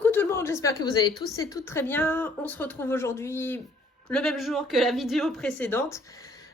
Coucou tout le monde, j'espère que vous allez tous et toutes très bien. On se retrouve aujourd'hui le même jour que la vidéo précédente.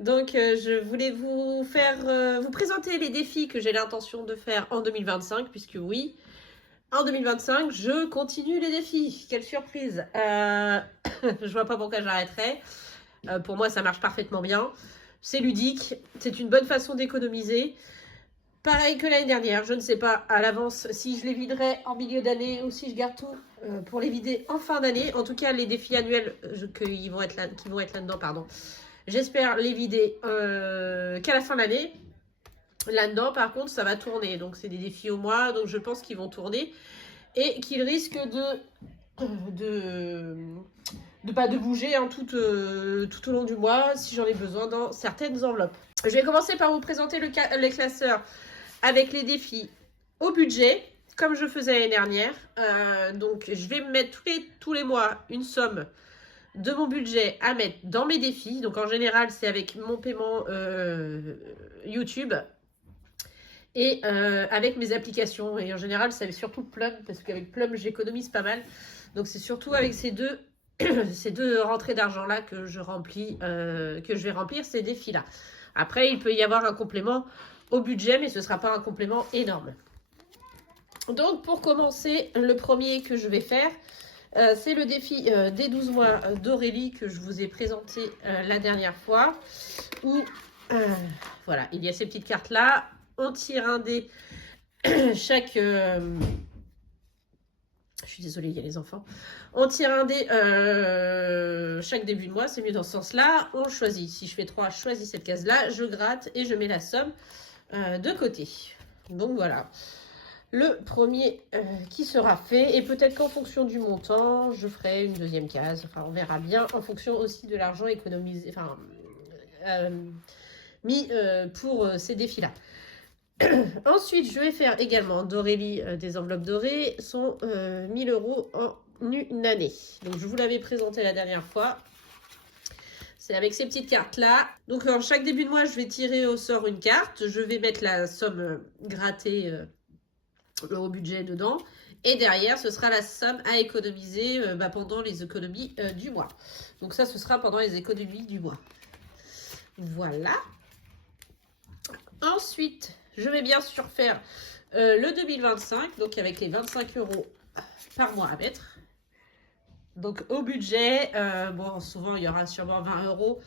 Donc je voulais vous vous présenter les défis que j'ai l'intention de faire en 2025, puisque oui, en 2025, je continue les défis. Quelle surprise. Je vois pas pourquoi j'arrêterais. Pour moi, ça marche parfaitement bien. C'est ludique, c'est une bonne façon d'économiser. Pareil que l'année dernière, je ne sais pas à l'avance si je les viderai en milieu d'année ou si je garde tout pour les vider en fin d'année. En tout cas, les défis annuels qui vont être là-dedans, pardon. J'espère les vider qu'à la fin de l'année. Là-dedans, par contre, ça va tourner. Donc, c'est des défis au mois, donc je pense qu'ils vont tourner et qu'ils risquent de bouger hein, tout au long du mois si j'en ai besoin dans certaines enveloppes. Je vais commencer par vous présenter les classeurs avec les défis au budget, comme je faisais l'année dernière. Donc, je vais me mettre tous les mois une somme de mon budget à mettre dans mes défis. Donc, en général, c'est avec mon paiement YouTube et avec mes applications. Et en général, c'est surtout Plum, parce qu'avec Plum, j'économise pas mal. Donc, c'est surtout avec ces deux rentrées d'argent-là que je vais remplir ces défis-là. Après, il peut y avoir un complément au budget, mais ce ne sera pas un complément énorme. Donc, pour commencer, le premier que je vais faire, c'est le défi des 12 mois d'Aurélie que je vous ai présenté la dernière fois. Où, voilà, il y a ces petites cartes-là. On tire un dé chaque... je suis désolée, il y a les enfants. On tire un dé chaque début de mois, c'est mieux dans ce sens-là. On choisit. Si je fais 3, je choisis cette case-là, je gratte et je mets la somme de côté. Donc voilà. Le premier qui sera fait. Et peut-être qu'en fonction du montant, je ferai une deuxième case. Enfin, on verra bien en fonction aussi de l'argent économisé, enfin, mis pour ces défis-là. Ensuite, je vais faire également d'Aurélie des enveloppes dorées, sont 1000 € en une année. Donc, je vous l'avais présenté la dernière fois. C'est avec ces petites cartes-là. Donc, en chaque début de mois, je vais tirer au sort une carte. Je vais mettre la somme grattée au budget dedans. Et derrière, ce sera la somme à économiser pendant les économies du mois. Donc, ça, ce sera pendant les économies du mois. Voilà. Ensuite, je vais bien sûr faire le 2025, donc avec les 25 € par mois à mettre. Donc au budget, bon, souvent il y aura sûrement 20 €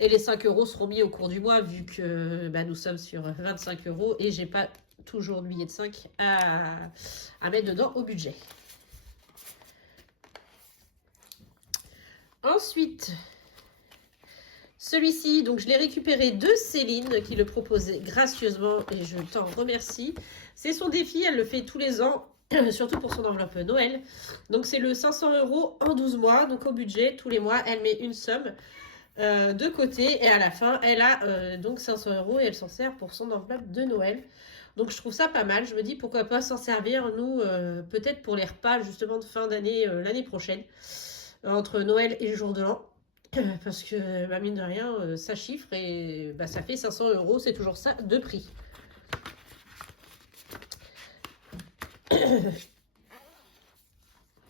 et les 5 € seront mis au cours du mois vu que nous sommes sur 25 € et j'ai pas toujours de billets de 5 à mettre dedans au budget. Ensuite, celui-ci, donc je l'ai récupéré de Céline qui le proposait gracieusement et je t'en remercie. C'est son défi, elle le fait tous les ans, surtout pour son enveloppe Noël. Donc c'est le 500 € en 12 mois, donc au budget, tous les mois, elle met une somme de côté et à la fin, elle a donc 500 € et elle s'en sert pour son enveloppe de Noël. Donc je trouve ça pas mal, je me dis pourquoi pas s'en servir, nous, peut-être pour les repas justement de fin d'année l'année prochaine, entre Noël et le jour de l'an. Parce que, mine de rien, ça chiffre et ça fait 500 €, c'est toujours ça de prix.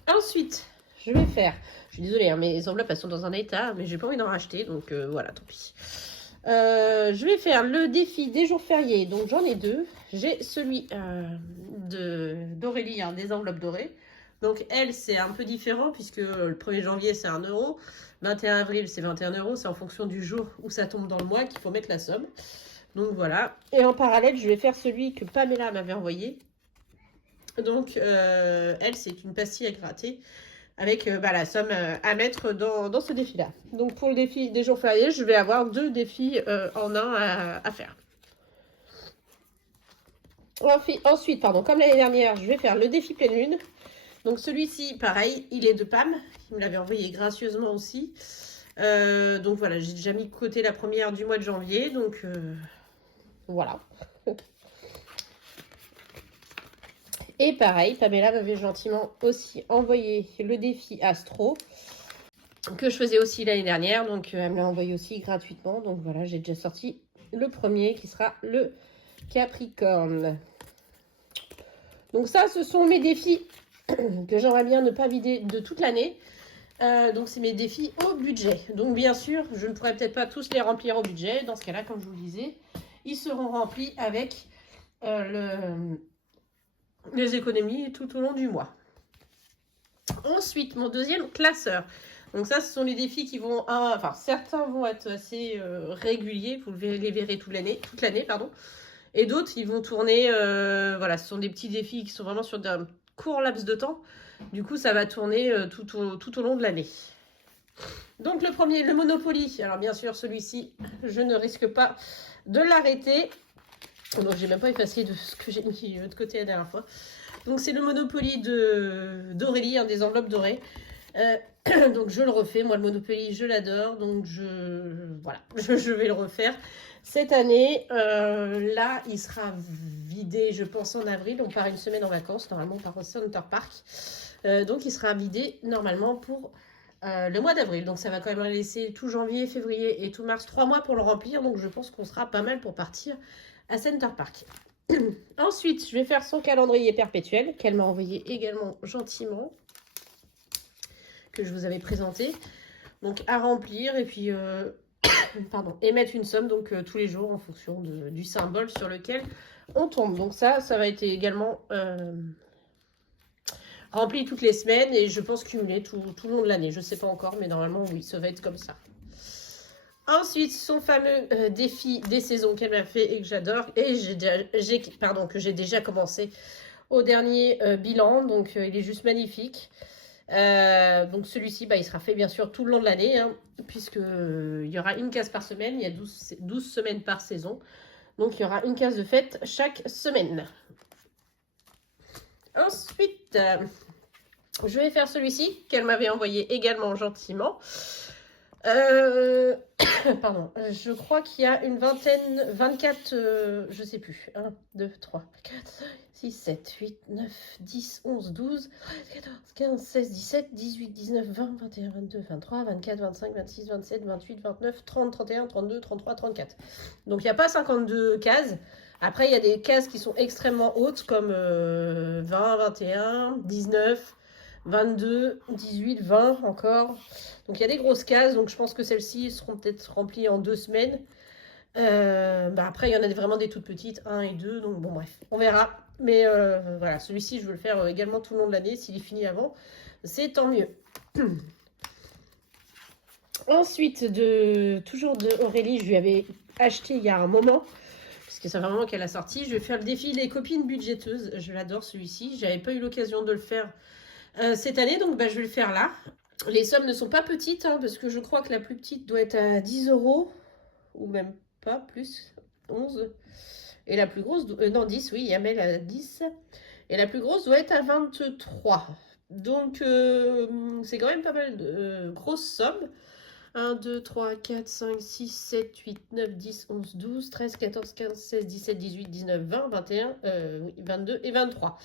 Ensuite, je vais faire... Je suis désolée, hein, mes enveloppes, elles sont dans un état, mais j'ai pas envie d'en racheter, donc voilà, tant pis. Je vais faire le défi des jours fériés, donc j'en ai deux. J'ai celui d'Aurélie, hein, des enveloppes dorées. Donc elle, c'est un peu différent puisque le 1er janvier, c'est 1 €. 21 avril, c'est 21 €. C'est en fonction du jour où ça tombe dans le mois qu'il faut mettre la somme. Donc voilà. Et en parallèle, je vais faire celui que Pamela m'avait envoyé. Donc elle, c'est une pastille à gratter avec la somme à mettre dans ce défi-là. Donc pour le défi des jours fériés, je vais avoir 2 défis en un à faire. Ensuite, comme l'année dernière, je vais faire le défi pleine lune. Donc celui-ci, pareil, il est de Pam. Il me l'avait envoyé gracieusement aussi. Donc voilà, j'ai déjà mis de côté la première du mois de janvier. Donc voilà. Et pareil, Pamela m'avait gentiment aussi envoyé le défi Astro. Que je faisais aussi l'année dernière. Donc elle me l'a envoyé aussi gratuitement. Donc voilà, j'ai déjà sorti le premier qui sera le Capricorne. Donc ça, ce sont mes défis que j'aimerais bien ne pas vider de toute l'année. Donc c'est mes défis au budget. Donc bien sûr, je ne pourrais peut-être pas tous les remplir au budget. Dans ce cas-là, comme je vous le disais, ils seront remplis avec les économies tout au long du mois. Ensuite, mon deuxième classeur. Donc ça, ce sont les défis qui vont... enfin, certains vont être assez réguliers. Vous les verrez toute l'année. Et d'autres, ils vont tourner... voilà, ce sont des petits défis qui sont vraiment sur un court laps de temps. Du coup, ça va tourner tout au long de l'année. Donc le premier, le Monopoly. Alors bien sûr, celui-ci, je ne risque pas de l'arrêter. Donc j'ai même pas effacé de ce que j'ai mis de côté la dernière fois. Donc c'est le Monopoly d'Aurélie, des enveloppes dorées. Donc je le refais, moi le Monopoly je l'adore, donc voilà, je vais le refaire cette année. Là il sera vidé je pense en avril, on part une semaine en vacances, normalement on part au Center Park, donc il sera vidé normalement pour le mois d'avril, donc ça va quand même laisser tout janvier, février et tout mars, 3 mois pour le remplir, donc je pense qu'on sera pas mal pour partir à Center Park. Ensuite je vais faire son calendrier perpétuel qu'elle m'a envoyé également gentiment, que je vous avais présenté, donc à remplir et puis pardon, et mettre une somme donc tous les jours en fonction du symbole sur lequel on tombe. Donc ça va être également rempli toutes les semaines et je pense cumuler tout le long de l'année. Je sais pas encore, mais normalement oui, ça va être comme ça. Ensuite, son fameux défi des saisons qu'elle m'a fait et que j'adore et que j'ai déjà commencé au dernier bilan, donc il est juste magnifique. Donc celui-ci, il sera fait bien sûr tout le long de l'année, puisque il y aura une case par semaine, il y a 12 semaines par saison. Donc il y aura une case de fête chaque semaine. Ensuite, je vais faire celui-ci qu'elle m'avait envoyé également gentiment. Pardon, je crois qu'il y a une vingtaine, 24, je sais plus, 1, 2, 3, 4, 6, 7, 8, 9, 10, 11, 12, 14, 15, 16, 17, 18, 19, 20, 21, 22, 23, 24, 25, 26, 27, 28, 29, 30, 31, 32, 33, 34. Donc il n'y a pas 52 cases. Après, il y a des cases qui sont extrêmement hautes comme 20, 21, 19, 22, 18, 20 encore. Donc il y a des grosses cases, donc je pense que celles-ci seront peut-être remplies en 2 semaines. Après, il y en a vraiment des toutes petites, 1 et 2, donc bon bref, on verra. Mais voilà, celui-ci, je veux le faire également tout le long de l'année. S'il est fini avant, c'est tant mieux. Ensuite, toujours de Aurélie, je lui avais acheté il y a un moment, parce que ça fait un moment qu'elle a sorti. Je vais faire le défi des copines budgéteuses. Je l'adore celui-ci. J'avais pas eu l'occasion de le faire cette année, donc je vais le faire là. Les sommes ne sont pas petites, parce que je crois que la plus petite doit être à 10 €, ou même pas, plus, 11. Et la plus grosse, non 10, oui, Yamel à 10. Et la plus grosse doit être à 23. Donc c'est quand même pas mal de grosses sommes. 1, 2, 3, 4, 5, 6, 7, 8, 9, 10, 11, 12, 13, 14, 15, 16, 17, 18, 19, 20, 21, 22 et 23.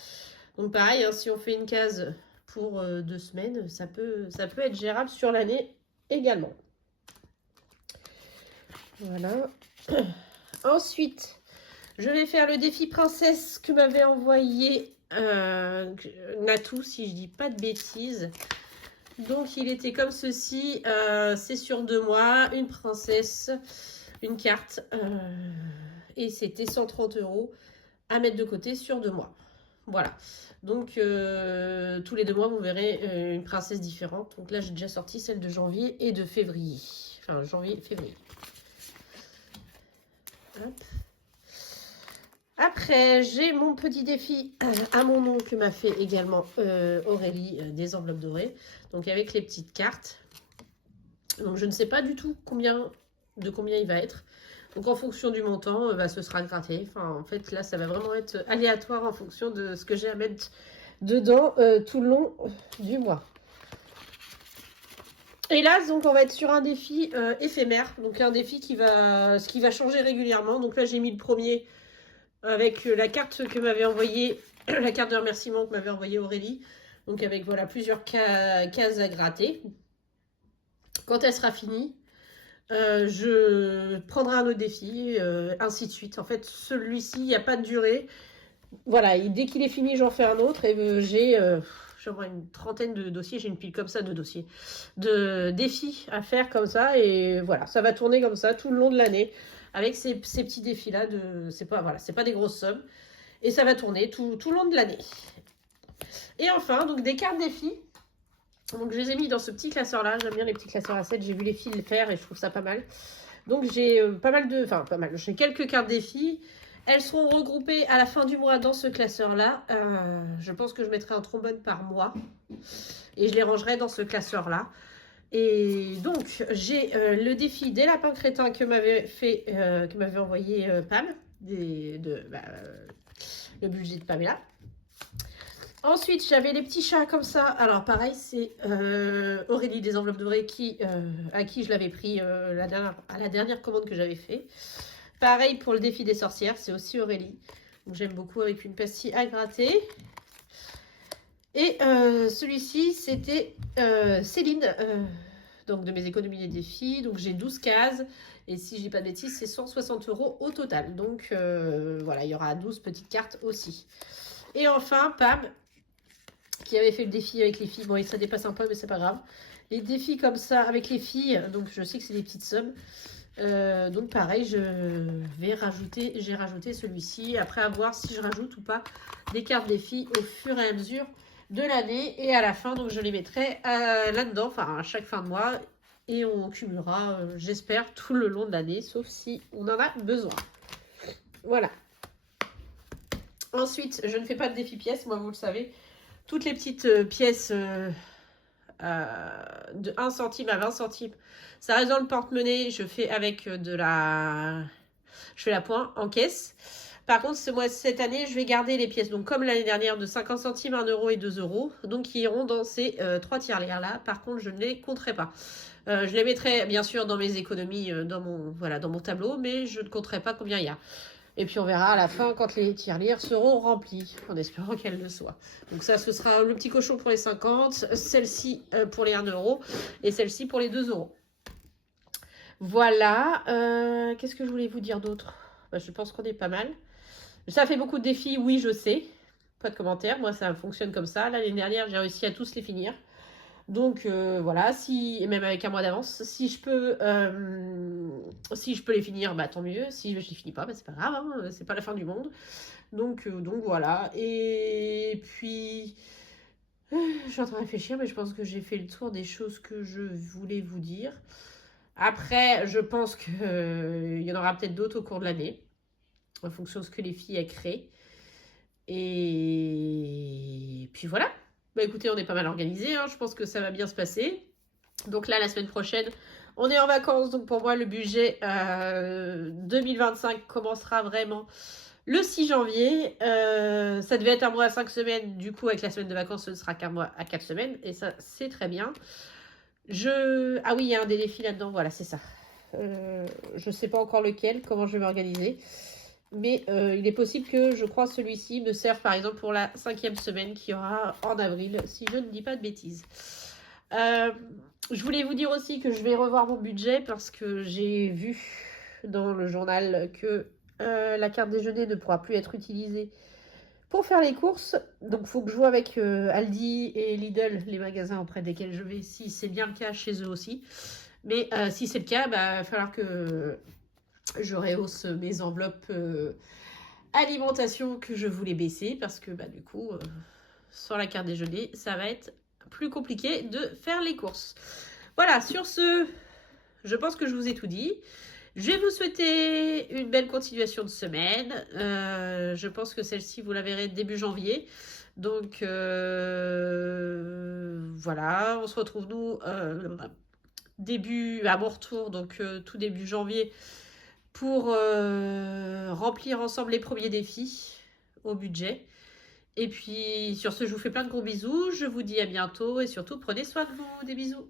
Donc pareil, si on fait une case pour 2 semaines, ça peut être gérable sur l'année également. Voilà. Ensuite, je vais faire le défi princesse que m'avait envoyé Natou, si je dis pas de bêtises. Donc il était comme ceci, c'est sur 2 mois, une princesse, une carte, et c'était 130 € à mettre de côté sur 2 mois. Voilà, donc tous les 2 mois vous verrez une princesse différente. Donc là j'ai déjà sorti celle de janvier et de février, enfin janvier-février. Après, j'ai mon petit défi à mon nom que m'a fait également Aurélie, des enveloppes dorées. Donc avec les petites cartes. Donc je ne sais pas du tout de combien il va être. Donc en fonction du montant, ce sera gratté. Enfin, en fait, là, ça va vraiment être aléatoire en fonction de ce que j'ai à mettre dedans tout le long du mois. Et là, donc, on va être sur un défi éphémère. Donc un défi qui va changer régulièrement. Donc là, j'ai mis le premier avec la carte que m'avait envoyée, la carte de remerciement que m'avait envoyée Aurélie. Donc avec voilà plusieurs cases à gratter. Quand elle sera finie, je prendrai un autre défi, ainsi de suite. En fait, celui-ci, il n'y a pas de durée. Voilà, dès qu'il est fini, j'en fais un autre. Et j'ai j'ai au moins une trentaine de dossiers, j'ai une pile comme ça de dossiers, de défis à faire comme ça, et voilà, ça va tourner comme ça tout le long de l'année, avec ces petits défis-là, c'est pas des grosses sommes, et ça va tourner tout le long de l'année. Et enfin, donc des cartes défis. Donc je les ai mis dans ce petit classeur-là, j'aime bien les petits classeurs à 7, j'ai vu les filles le faire et je trouve ça pas mal. Donc j'ai j'ai quelques cartes défis. Elles seront regroupées à la fin du mois dans ce classeur-là. Je pense que je mettrai un trombone par mois. Et je les rangerai dans ce classeur-là. Et donc, j'ai le défi des lapins crétins que m'avait envoyé Pam. Le budget de Pamela. Ensuite, j'avais les petits chats comme ça. Alors, pareil, c'est Aurélie des enveloppes dorées à qui je l'avais pris à la dernière commande que j'avais fait. Pareil pour le défi des sorcières, c'est aussi Aurélie. J'aime beaucoup avec une pastille à gratter. Et celui-ci, c'était Céline, donc de mes économies et défis. Donc j'ai 12 cases. Et si je dis pas de bêtises, c'est 160 € au total. Donc voilà, il y aura 12 petites cartes aussi. Et enfin, Pam, qui avait fait le défi avec les filles. Bon, ça dépasse un peu, mais c'est pas grave. Les défis comme ça avec les filles, donc je sais que c'est des petites sommes. Donc pareil, j'ai rajouté celui-ci. Après, à voir si je rajoute ou pas des cartes des filles au fur et à mesure de l'année. Et à la fin, donc je les mettrai là-dedans, enfin à chaque fin de mois. Et on cumulera, j'espère, tout le long de l'année, sauf si on en a besoin. Voilà. Ensuite, je ne fais pas de défi pièces, moi vous le savez. Toutes les petites pièces de 1 centime à 20 centimes, ça reste dans le porte-monnaie. Je fais avec je fais la pointe en caisse. Par contre, cette année, je vais garder les pièces, donc comme l'année dernière, de 50 centimes, 1 € et 2 €. Donc, qui iront dans ces 3 tirelires-là. Par contre, je ne les compterai pas. Je les mettrai, bien sûr, dans mes économies, dans mon tableau, mais je ne compterai pas combien il y a. Et puis, on verra à la fin quand les tirelires seront remplies, en espérant qu'elles le soient. Donc ça, ce sera le petit cochon pour les 50, celle-ci pour les 1 € et celle-ci pour les 2 €. Voilà. Qu'est-ce que je voulais vous dire d'autre ? Je pense qu'on est pas mal. Ça fait beaucoup de défis, oui, je sais. Pas de commentaires, moi ça fonctionne comme ça. L'année dernière, j'ai réussi à tous les finir. Donc voilà, même avec un mois d'avance, si je peux les finir, bah tant mieux. Si je les finis pas, bah c'est pas grave, hein, c'est pas la fin du monde. Donc voilà. Et puis je suis en train de réfléchir, mais je pense que j'ai fait le tour des choses que je voulais vous dire. Après, je pense qu'il y en aura peut-être d'autres au cours de l'année, en fonction de ce que les filles créent. Et puis voilà. Bah écoutez, on est pas mal organisé, hein. Je pense que ça va bien se passer. Donc là, la semaine prochaine, on est en vacances. Donc pour moi, le budget 2025 commencera vraiment le 6 janvier. Ça devait être un mois à 5 semaines. Du coup, avec la semaine de vacances, ce ne sera qu'un mois à 4 semaines. Et ça, c'est très bien. Ah oui, il y a un des défis là-dedans. Voilà, c'est ça. Je ne sais pas encore lequel, comment je vais m'organiser. Mais il est possible que, je crois, celui-ci me serve par exemple pour la 5e semaine qui aura en avril, si je ne dis pas de bêtises. Je voulais vous dire aussi que je vais revoir mon budget parce que j'ai vu dans le journal que la carte déjeuner ne pourra plus être utilisée pour faire les courses. Donc il faut que je vois avec Aldi et Lidl, les magasins auprès desquels je vais, si c'est bien le cas chez eux aussi. Mais si c'est le cas, il va falloir que je rehausse mes enveloppes alimentation que je voulais baisser parce que du coup, sur la carte déjeuner, ça va être plus compliqué de faire les courses. Voilà, sur ce, je pense que je vous ai tout dit. Je vais vous souhaiter une belle continuation de semaine. Je pense que celle-ci, vous la verrez début janvier. Donc, voilà, on se retrouve nous à mon retour, donc tout début janvier, pour remplir ensemble les premiers défis au budget. Et puis sur ce, je vous fais plein de gros bisous. Je vous dis à bientôt et surtout, prenez soin de vous. Des bisous.